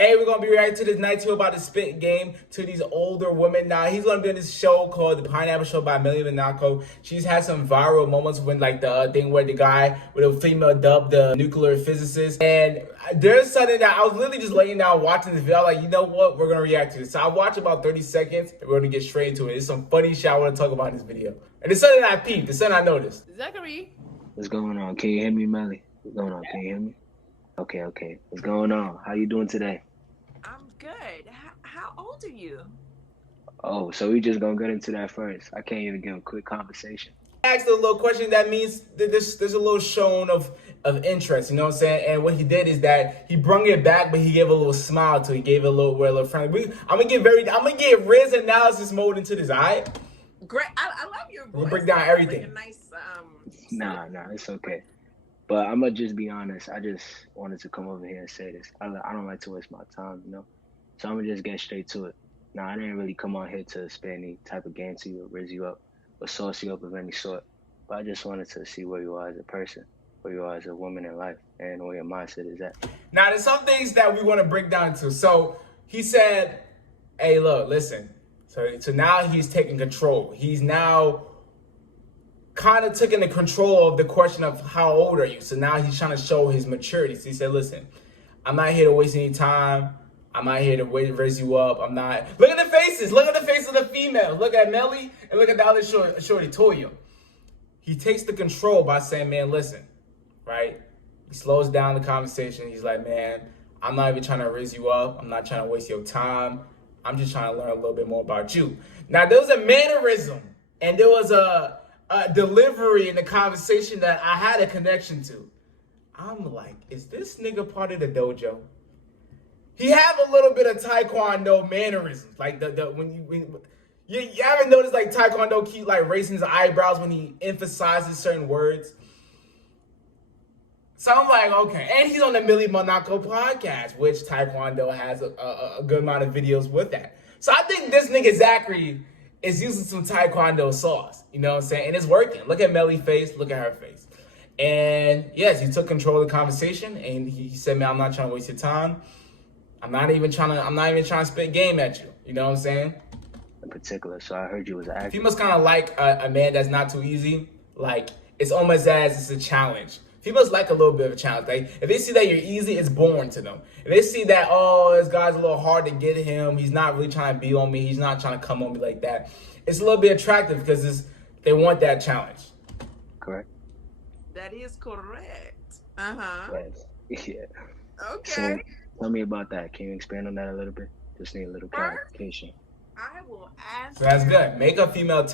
Hey, we're gonna be reacting to this night two about the spit game to these older women. Now he's gonna be in this show called The Pineapple Show by Meli Monaco. She's had some viral moments when like the thing where the guy with a female dubbed the nuclear physicist. And there's something that I was literally just laying down watching this video. I'm like, you know what? We're gonna react to this. So I watched about 30 seconds and we're gonna get straight into it. It's some funny shit I wanna talk about in this video. And it's something I peeped, it's something I noticed. Zachary. What's going on? Can you hear me, Meli? What's going on? Can you hear me? Okay. What's going on? How you doing today? I'm good. How old are you? Oh, so we just gonna get into that first. I can't even give a quick conversation. I asked a little question that means that there's a little shown of interest, you know what I'm saying? And what he did is that he brung it back, but he gave a little smile to it. He gave it a little friendly. I'm gonna get Rizz analysis mode into this, all right? Great. I love your voice. We'll break down everything. Like a nice, Nah, it's okay. But I'm gonna just be honest. I just wanted to come over here and say this. I don't like to waste my time, you know? So I'm gonna just get straight to it. Now, I didn't really come on here to spit any type of game to you or rizz you up or sauce you up of any sort. But I just wanted to see where you are as a person, where you are as a woman in life, and where your mindset is at. Now, there's some things that we want to break down to. So he said, hey, look, listen. So now he's taking control. He's now kind of taking the control of the question of how old are you. So now he's trying to show his maturity. So he said, listen, I'm not here to waste any time. I'm not here to raise you up. I'm not. Look at the faces. Look at the face of the females. Look at Meli and look at the other shorty, Toya. He takes the control by saying, man, listen, right? He slows down the conversation. He's like, man, I'm not even trying to raise you up. I'm not trying to waste your time. I'm just trying to learn a little bit more about you. Now, there was a mannerism and there was a delivery in the conversation that I had a connection to. I'm like, is this nigga part of the dojo? He have a little bit of TyKwonDoe mannerisms, like when you haven't noticed like TyKwonDoe keep like raising his eyebrows when he emphasizes certain words. So I'm like, okay, and he's on the Meli Monaco podcast, which TyKwonDoe has a good amount of videos with that. So I think this nigga Zachary is using some TyKwonDoe sauce, you know what I'm saying? And it's working. Look at Meli's face, look at her face. And yes, he took control of the conversation and he said, man, I'm not trying to waste your time. I'm not even trying to spit game at you. You know what I'm saying? In particular, so I heard you was an actor. Females kind of like a man that's not too easy. Like, it's almost as it's a challenge. Females like a little bit of a challenge. Like, if they see that you're easy, it's boring to them. If they see that, oh, this guy's a little hard to get him, he's not really trying to be on me, he's not trying to come on me like that, it's a little bit attractive because they want that challenge. Correct. that is correct. Uh-huh. Yes. Yeah. Okay. So tell me about that. Can you expand on that a little bit? Just need a little clarification. I will ask. So that's good. Make a female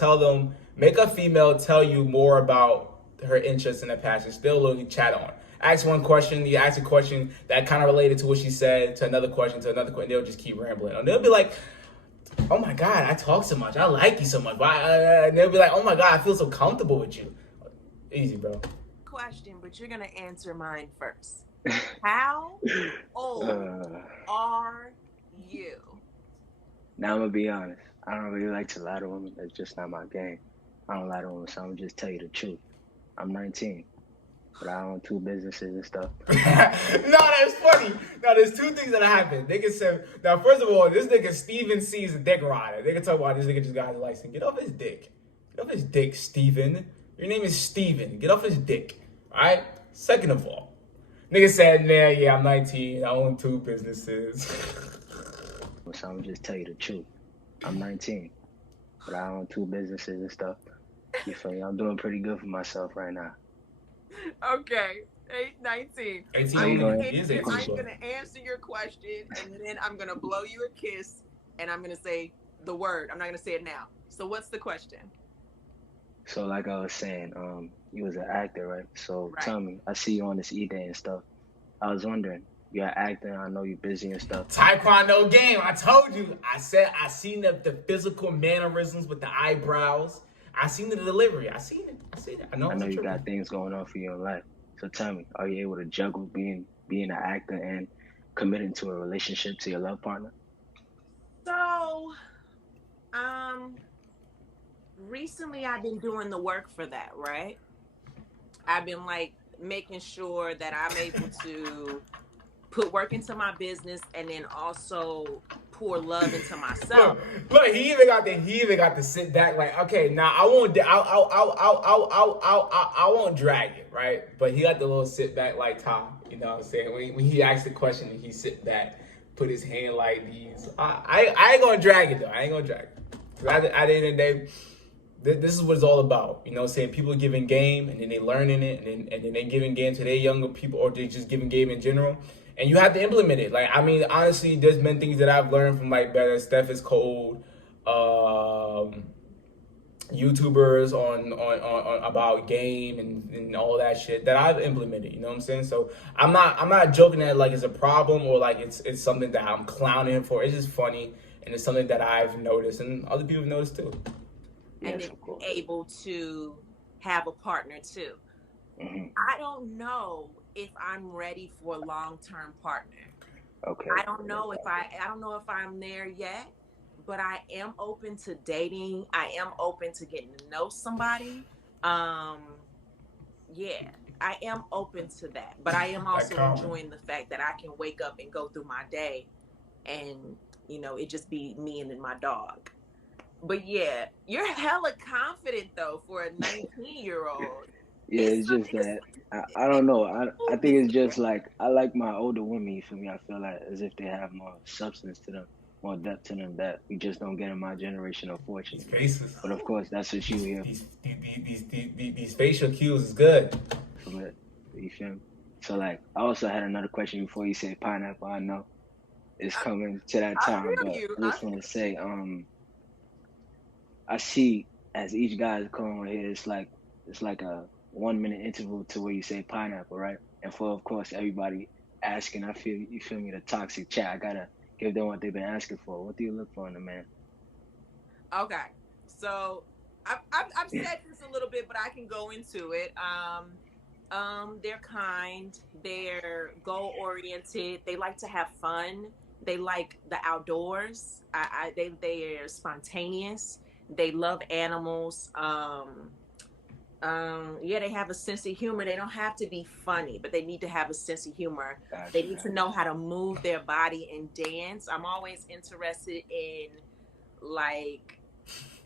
tell you more about her interests and her passion. Still a little chat on. Ask one question, you ask a question that kind of related to what she said, to another question, and they'll just keep rambling. And they'll be like, oh my God, I talk so much. I like you so much. And they'll be like, oh my God, I feel so comfortable with you. Easy, bro. Question, but you're going to answer mine first. How old are you? Now I'm going to be honest. I don't really like to lie to women. That's just not my game. I don't lie to women, so I'm going to just tell you the truth. I'm 19. But I own 2 businesses and stuff. No, that's funny. No, there's 2 things that happened. Nigga said, now, first of all, this nigga Steven C is a dick rider. They can talk about this nigga just got his license. Get off his dick. Get off his dick, Steven. Your name is Steven. Get off his dick. All right? Second of all, nigga said, yeah, I'm 19. I own 2 businesses. So I'm going to just tell you the truth. I'm 19. But I own 2 businesses and stuff. You feel me? I'm doing pretty good for myself right now. Okay, 19. 18. I'm going to to answer your question, and then I'm going to blow you a kiss, and I'm going to say the word. I'm not going to say it now. So what's the question? So like I was saying, you was an actor, right? So tell me, I see you on this E-Day and stuff. I was wondering, you're an actor, I know you're busy and stuff. TyKwonDoe game. I told you. I said I seen the physical mannerisms with the eyebrows. I seen the delivery. I seen it. I know you got things going on for you in life. So tell me, are you able to juggle being an actor and committing to a relationship to your love partner? So, recently I've been doing the work for that, right? I've been like making sure that I'm able to put work into my business, and then also pour love into myself. Look, he even got to sit back like, okay, now I won't drag it, right? But he got the little sit back like Tom, you know what I'm saying? When he asked the question, he sit back, put his hand like these. I ain't gonna drag it though. I ain't gonna drag it. At the end of the day, this is what it's all about. You know what I'm saying? People giving game, and then they learning it, and then they giving game to their younger people, or they just giving game in general. And you have to implement it. Like, I mean, honestly, there's been things that I've learned from like better stephiscold, YouTubers on about game and all that shit that I've implemented. You know what I'm saying? So I'm not joking that like it's a problem or like it's something that I'm clowning him for. It's just funny, and it's something that I've noticed and other people have noticed too. And Yes, then of course. able to have a partner too. Mhm. I don't know if I'm ready for a long-term partner. Okay. I don't know if I'm there yet, but I am open to dating. I am open to getting to know somebody. Yeah, I am open to that, but I am also enjoying the fact that I can wake up and go through my day and, you know, it just be me and then my dog. But yeah, you're hella confident though for a 19-year-old. Yeah, it's just that I don't know. I think it's just like I like my older women. You feel me? I feel like as if they have more substance to them, more depth to them that we just don't get in my generation, These unfortunately. faces, But of course, that's what you hear these facial cues is good. from it. You feel me? So like, I also had another question before you say pineapple. I know it's coming to that I time, feel but you. I just want to say, I see as each guy is coming on here, it's like a 1 minute interval to where you say pineapple, right? And for of course everybody asking, I feel you feel me, the toxic chat. I gotta give them what they've been asking for. What do you look for in a man? Okay, so I've said this a little bit, but I can go into it. They're kind, they're goal oriented, they like to have fun, they like the outdoors. They are spontaneous, they love animals. Yeah, they have a sense of humor. They don't have to be funny, but they need to have a sense of humor. They need to know how to move their body and dance. I'm always interested in like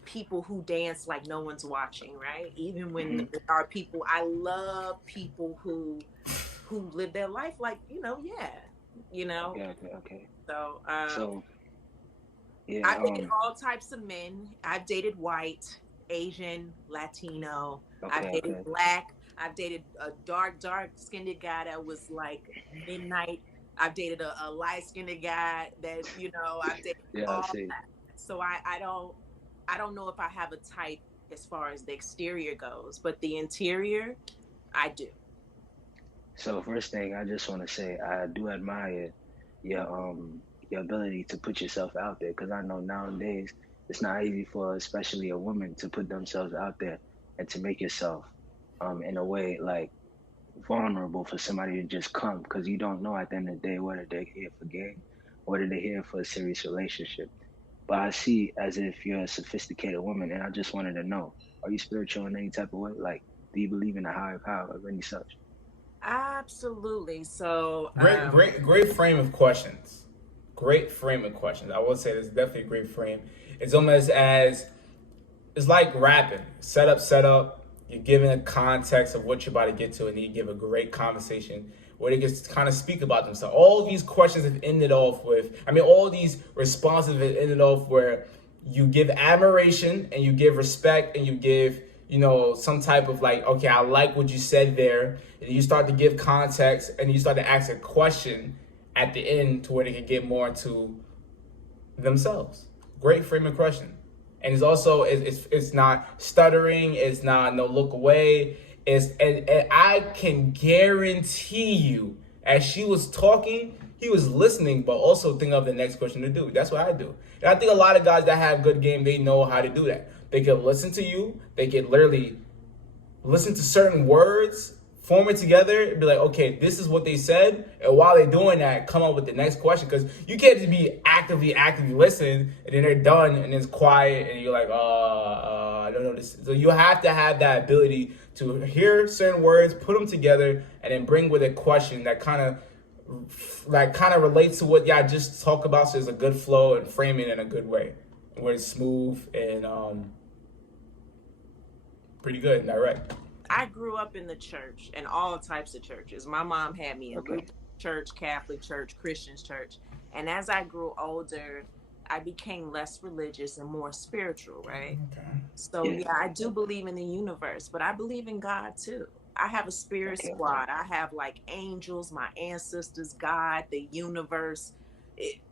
people who dance like no one's watching, right? Even when there are people, I love people who live their life like, Okay. So, So yeah, I've dated all types of men. I've dated white, Asian, Latino. I've dated black. I've dated a dark skinned guy that was like midnight. I've dated a light skinned guy that, I've dated all that. So I don't know if I have a type as far as the exterior goes, but the interior, I do. So first thing I just want to say, I do admire your ability to put yourself out there, because I know nowadays it's not easy for especially a woman to put themselves out there and to make yourself in a way like vulnerable for somebody to just come, because you don't know at the end of the day whether they're here for game, whether they're here for a serious relationship. But I see as if you're a sophisticated woman, and I just wanted to know, are you spiritual in any type of way? Like, do you believe in a higher power of any such? Absolutely. So Great frame of questions. Great frame of questions. I will say this is definitely a great frame. It's almost as it's like rapping. Set up. You're giving a context of what you're about to get to, and then you give a great conversation where they can kind of speak about themselves. All these questions have ended off with, all these responses have ended off where you give admiration and you give respect and you give, some type of like, okay, I like what you said there. And you start to give context and you start to ask a question at the end to where they can get more into themselves. Great frame of question. And it's also, it's not stuttering. It's not no look away. And I can guarantee you, as she was talking, he was listening, but also thinking of the next question to do. That's what I do. And I think a lot of guys that have good game, they know how to do that. They can listen to you. They can literally listen to certain words, form it together, and be like, okay, this is what they said. And while they're doing that, come up with the next question. Because you can't just be actively listening, and then they're done, and it's quiet, and you're like, I don't know this. So you have to have that ability to hear certain words, put them together, and then bring with a question that kind of like kind of relates to what y'all just talk about, so there's a good flow and framing in a good way, where it's smooth and pretty good and direct. I grew up in the church and all types of churches. My mom had me in Lutheran church, Catholic church, Christian church. And as I grew older, I became less religious and more spiritual, right? Okay. So yeah, I do believe in the universe, but I believe in God too. I have a spirit squad. I have like angels, my ancestors, God, the universe.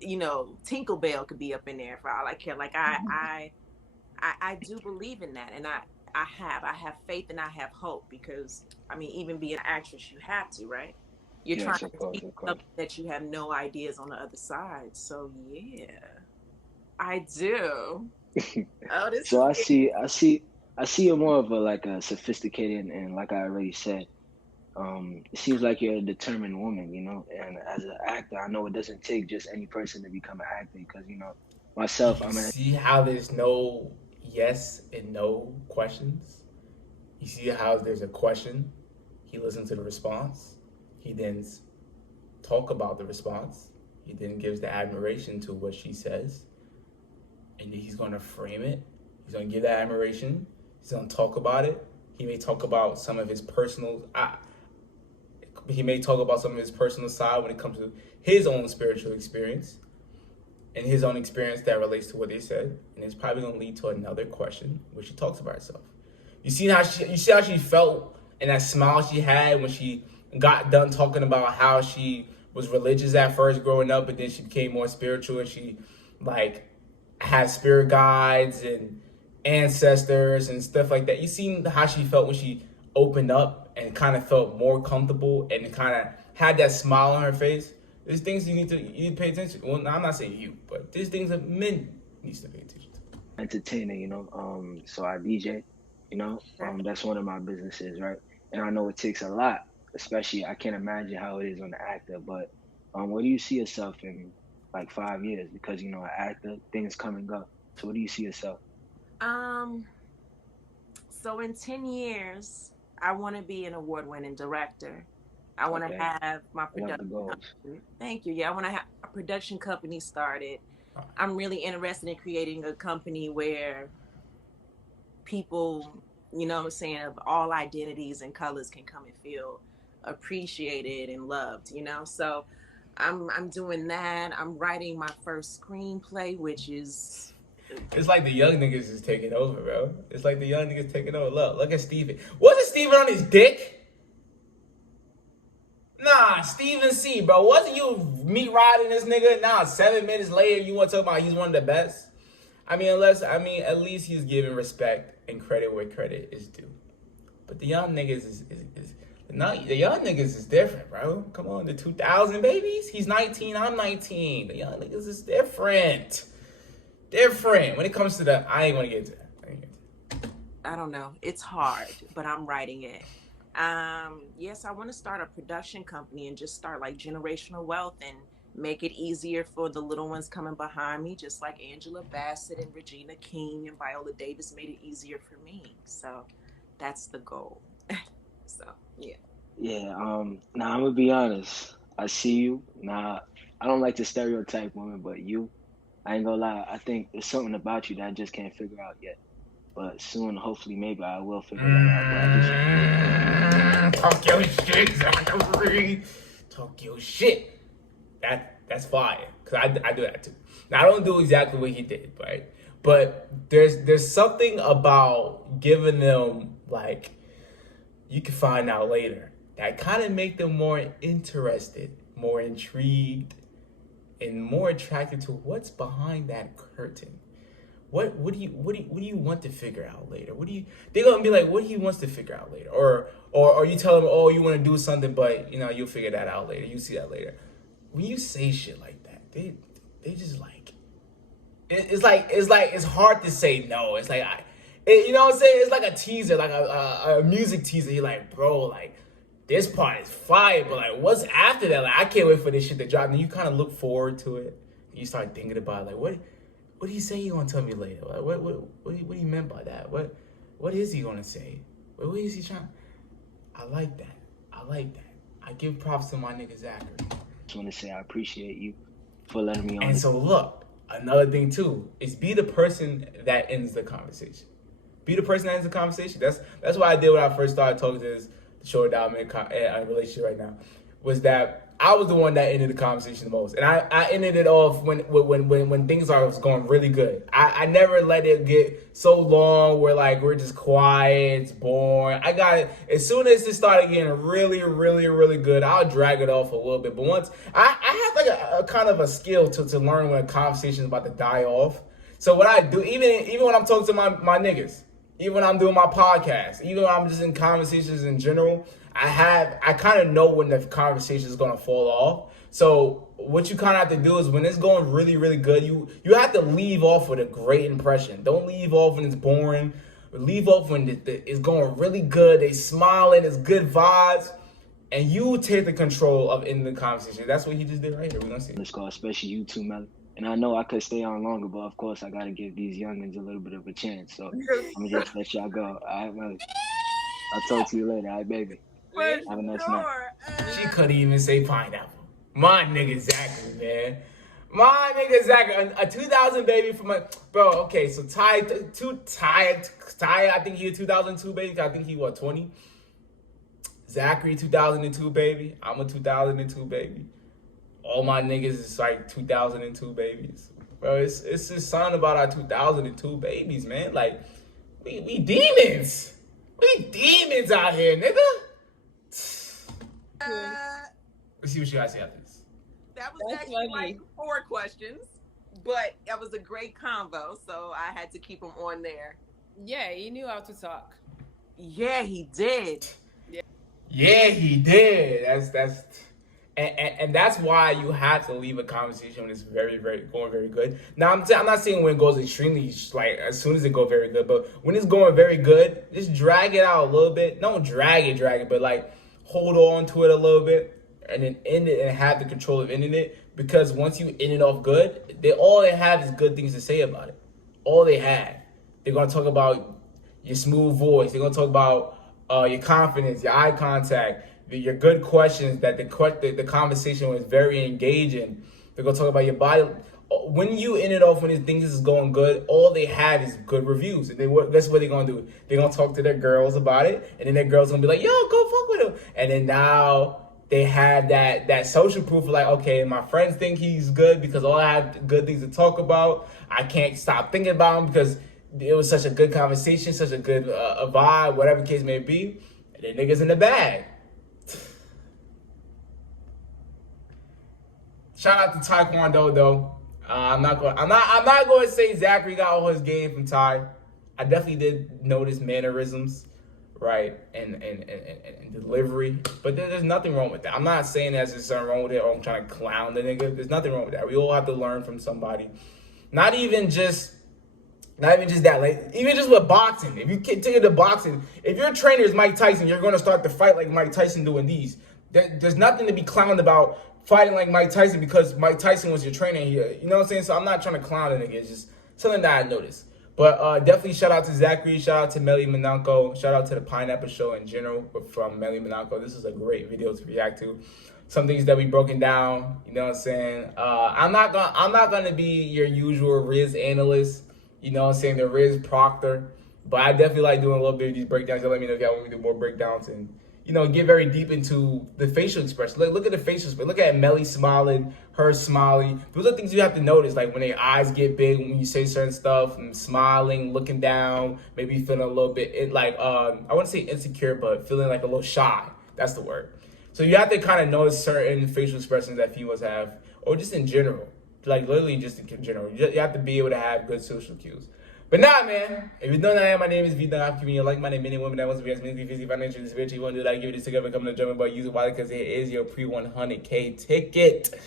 Tinkerbell could be up in there for all I care. Like I do believe in that, and I have faith and I have hope, because I mean, even being an actress, you have to, right? You're trying to teach something that you have no ideas on the other side. So yeah, I do. So I see you're more of a sophisticated and like I already said, it seems like you're a determined woman, and as an actor, I know it doesn't take just any person to become an actor, because myself, see how there's no yes and no questions? You see how there's a question, he listens to the response, he then talk about the response, he then gives the admiration to what she says, and he's going to frame it, he's going to give that admiration, he's going to talk about it, he may talk about some of his personal side when it comes to his own spiritual experience and his own experience that relates to what they said, and it's probably going to lead to another question where she talks about herself. You see how she felt and that smile she had when she got done talking about how she was religious at first growing up, but then she became more spiritual, and she like had spirit guides and ancestors and stuff like that. You seen how she felt when she opened up and kind of felt more comfortable and kind of had that smile on her face. There's things you need to pay attention to. Well, I'm not saying you, but there's things that men needs to pay attention to. Entertainer, so I DJ, that's one of my businesses, right? And I know it takes a lot, especially I can't imagine how it is on the actor, but where do you see yourself in like 5 years? Because, an actor, things come and go. So where do you see yourself? So in 10 years, I want to be an award-winning director. I want to have my production company. Thank you. Yeah, I want to have a production company started. I'm really interested in creating a company where people, of all identities and colors can come and feel appreciated and loved, So I'm doing that. I'm writing my first screenplay, which is... It's like the young niggas is taking over, bro. It's like the young niggas taking over. Look at Steven. Wasn't Steven on his dick? Nah, Steven C, bro. Wasn't you meat riding this nigga? Nah, 7 minutes later, you want to talk about he's one of the best? At least he's giving respect and credit where credit is due. But the young niggas the young niggas is different, bro. Come on, the 2000 babies. He's 19, I'm 19. The young niggas is different. When it comes to that, I ain't gonna get into that. I don't know. It's hard, but I'm writing it. Yes, I want to start a production company and just start like generational wealth and make it easier for the little ones coming behind me, just like Angela Bassett and Regina King and Viola Davis made it easier for me. So that's the goal. So, yeah. Yeah, now I'm gonna be honest. I see you. Now, I don't like to stereotype women, but I ain't gonna lie, I think there's something about you that I just can't figure out yet. But soon, hopefully, maybe I will figure that out. Talk your shit. Talk your shit. That's fire. Because I do that too. Now, I don't do exactly what he did, right? But there's something about giving them, like, you can find out later, that kind of make them more interested, more intrigued, and more attracted to what's behind that curtain. What do you want to figure out later? They're gonna be like, what he wants to figure out later, or you tell them, oh, you want to do something, but you'll figure that out later. You see that later. When you say shit like that, they just like, it's hard to say no. It's like you know what I'm saying? It's like a teaser, like a music teaser. You're like, bro, like, this part is fire, but like, what's after that? Like, I can't wait for this shit to drop. And you kind of look forward to it. You start thinking about it, like, what did he say he gonna tell me later? Like, what he meant by that? What is he gonna say? What is he trying? I like that. I give props to my nigga Zachary. just want to say I appreciate you for letting me on. And so look, another thing too is be the person that ends the conversation. Be the person that ends the conversation. That's what I did when I first started talking to this short down in a relationship right now. Was that I was the one that ended the conversation the most, and I ended it off when things was going really good. I never let it get so long where like we're just quiet, it's boring. I got it as soon as it started getting really, really, really good. I'll drag it off a little bit, but once I have like a kind of a skill to learn when a conversation is about to die off. So what I do, even when I'm talking to my niggas, even when I'm doing my podcast, even when I'm just in conversations in general, I kind of know when the conversation is going to fall off. So what you kind of have to do is when it's going really, really good, you have to leave off with a great impression. Don't leave off when it's boring. Leave off when it's going really good. They smiling, it's good vibes. And you take the control of ending the conversation. That's what he just did right here. We're going to see. Let's go, especially you too, Meli. And I know I could stay on longer, but of course I got to give these youngins a little bit of a chance. So I'm going to just let y'all go. All right, Meli. I'll talk to you later. All right, baby. Have a nice night. She couldn't even say pineapple. My nigga Zachary, man. My nigga Zachary, a 2000 baby from my bro. Okay, so Ty, I think he a 2002 baby. I think he 20. Zachary 2002 baby. I'm a 2002 baby. All my niggas is like 2002 babies, bro. It's just something about our 2002 babies, man. Like we demons. We demons out here, nigga. Let's see what you guys say after this. That was actually like 4 questions, but that was a great convo, so I had to keep him on there. Yeah, he knew how to talk. Yeah, he did. Yeah, he did. And that's why you have to leave a conversation when it's very, very going very good. Now I'm not saying when it goes extremely like as soon as it goes very good, but when it's going very good, just drag it out a little bit. Don't drag it, but like hold on to it a little bit and then end it and have the control of ending it. Because once you end it off good, all they have is good things to say about it. All they have. They're gonna talk about your smooth voice. They're gonna talk about your confidence, your eye contact, your good questions, that the conversation was very engaging. They're going to talk about your body. When you end it off, when things is going good, all they have is good reviews. And that's what they're going to do. They're going to talk to their girls about it. And then their girls going to be like, yo, go fuck with him. And then now they have that social proof of like, okay, my friends think he's good because all I have good things to talk about. I can't stop thinking about him because it was such a good conversation, such a good vibe, whatever the case may be. And then niggas in the bag. Shout out to TyKwonDoe though. I'm not going to say Zachary got all his game from Ty. I definitely did notice mannerisms, right, and delivery. But there's nothing wrong with that. I'm not saying there's something wrong with it or I'm trying to clown the nigga. There's nothing wrong with that. We all have to learn from somebody. Not even just that. Like even just with boxing. If you take it to boxing, if your trainer is Mike Tyson, you're going to start to fight like Mike Tyson doing these. There's nothing to be clowned about fighting like Mike Tyson because Mike Tyson was your trainer here. You know what I'm saying? So I'm not trying to clown the nigga. It's just something that I noticed. But definitely shout out to Zachary. Shout out to Meli Monaco. Shout out to the Pineapple Show in general from Meli Monaco. This is a great video to react to. Some things that we broken down. You know what I'm saying? I'm not gonna be your usual Rizz analyst. You know what I'm saying? The Rizz proctor. But I definitely like doing a little bit of these breakdowns. So let me know if y'all want me to do more breakdowns and get very deep into the facial expression. Look at the facial expression. Look at Meli smiling, her smiling. Those are things you have to notice, like when their eyes get big, when you say certain stuff, and smiling, looking down, maybe feeling a little bit, I wouldn't say insecure, but feeling like a little shy. That's the word. So you have to kind of notice certain facial expressions that females have, or just in general. Like literally just in general. You have to be able to have good social cues. But nah, man, if you don't know, my name is vDunkk. I'm giving you like money, many women that wants to be as mentally, physically, financially, spiritually. You want to do that, give it together, come to the German boy, use it wisely because it is your pre-100K ticket.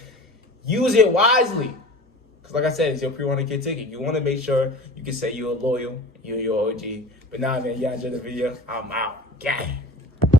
Use it wisely. Because like I said, it's your pre-100K ticket. You want to make sure you can say you're loyal, you're OG. But nah, man, y'all enjoy the video. I'm out. Gang.